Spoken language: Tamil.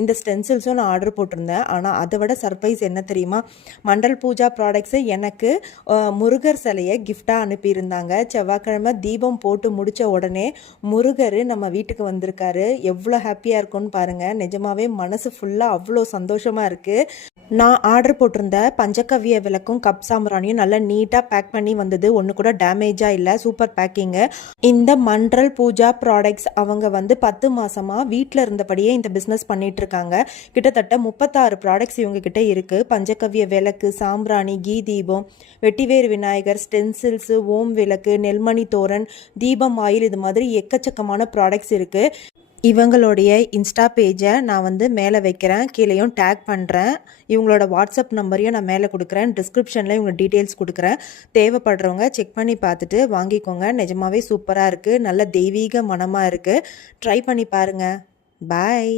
இந்த ஸ்டென்சில்ஸும் நான் ஆர்டர் போட்டிருந்தேன். ஆனால் அதை விட சர்ப்ரைஸ் என்ன தெரியுமா? மண்டல் பூஜா ப்ராடக்ட்ஸு எனக்கு முருகர் சிலையை கிஃப்டாக அனுப்பியிருந்தாங்க. செவ்வாய்க்கிழமை தீபம் போட்டு முடித்த உடனே முருகர் நம்ம வீட்டுக்கு வந்திருக்காரு. எவ்வளோ ஹாப்பியாக இருக்கும்னு பாருங்கள் நிஜமாவே மனசு ஃபுல்லாக அவ்வளோ சந்தோஷமாக இருக்குது நான் ஆர்டர் போட்டிருந்த பஞ்சகவ்ய விளக்கும் கப் சாம்பிராணியும் நல்லா நீட்டாக பேக் பண்ணி வந்தது. ஒன்று கூட டேமேஜாக இல்லை. சூப்பர் பேக்கிங்கு இந்த மண்டல் பூஜா ப்ராடக்ட்ஸ் அவங்க வந்து பத்து மாதமாக வீட்டில் இருந்தபடியே இந்த பிஸ்னஸ் பண்ணிட்டு இருக்காங்க கிட்டத்தட்ட முப்பத்தாறு ப்ராடக்ட்ஸ் இவங்க கிட்ட இருக்கு. பஞ்சகவ்ய விளக்கு சாம்பிராணி கீ தீபம் வெட்டிவேர் விநாயகர் ஸ்டென்சில்ஸு ஓம் விளக்கு நெல்மணி தோரன் தீபம் ஆயில் இது மாதிரி எக்கச்சக்கமான ப்ராடக்ட்ஸ் இருக்கு. இவங்களுடைய இன்ஸ்டா பேஜை நான் வந்து மேலே வைக்கிறேன். கீழேயும் டேக் பண்ணுறேன் இவங்களோட வாட்ஸ்அப் நம்பரையும் நான் மேலே கொடுக்குறேன். டிஸ்கிரிப்ஷனில் இவங்க டீட்டெயில்ஸ் கொடுக்குறேன். தேவைப்படுறவங்க செக் பண்ணி பார்த்துட்டு வாங்கிக்கோங்க. நிஜமாவே சூப்பராக இருக்குது நல்ல தெய்வீக மனமாக இருக்குது ட்ரை பண்ணி பாருங்கள் பாய்